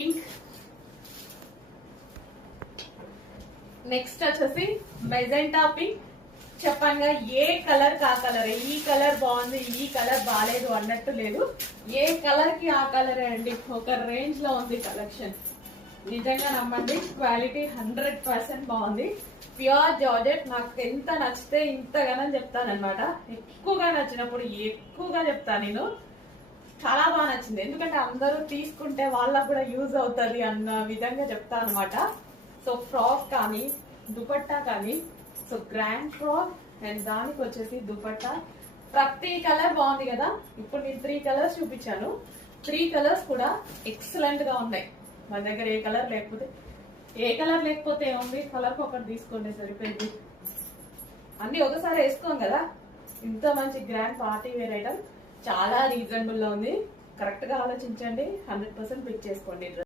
Pink. Next వచ్చేసి magenta pink. చెప్పంగా ఏ colour కా colour, ఈ కలర్ బాగుంది ఈ కలర్ బాగాలేదు అన్నట్టు లేదు, ఏ కలర్ కి ఆ కలరే అండి. ఒక రేంజ్ లో ఉంది కలెక్షన్. నిజంగా నమ్మండి, క్వాలిటీ 100% బాగుంది. Pure georgette. నాకు ఎంత నచ్చితే ఇంతగానో చెప్తానన్నమాట. ఎక్కువగా నచ్చినప్పుడు ఎక్కువగా చెప్తాను నేను. చాలా బాగా నచ్చింది, ఎందుకంటే అందరూ తీసుకుంటే వాళ్ళకు కూడా యూజ్ అవుతుంది అన్న విధంగా చెప్తా అనమాట. సో ఫ్రాక్ కానీ దుపట్టా కానీ, సో గ్రాండ్ ఫ్రాక్ అండ్ దానికి వచ్చేసి దుపట్టా. ప్రతి కలర్ బాగుంది కదా. ఇప్పుడు నేను 3 కలర్స్ చూపించాను. 3 కలర్స్ కూడా ఎక్సలెంట్ గా ఉన్నాయి. మన దగ్గర ఏ కలర్ లేకపోతే ఏముంది, కలర్ ఒకటి తీసుకోండి సరిపోయింది. అన్ని ఒకసారి వేసుకోం కదా. ఇంత మంచి గ్రాండ్ పార్టీ వేర్ ఐటమ్ చాలా రీజనబుల్ లో ఉంది. కరెక్ట్ గా ఆలోచించండి, 100% పిక్ చేసుకోండి.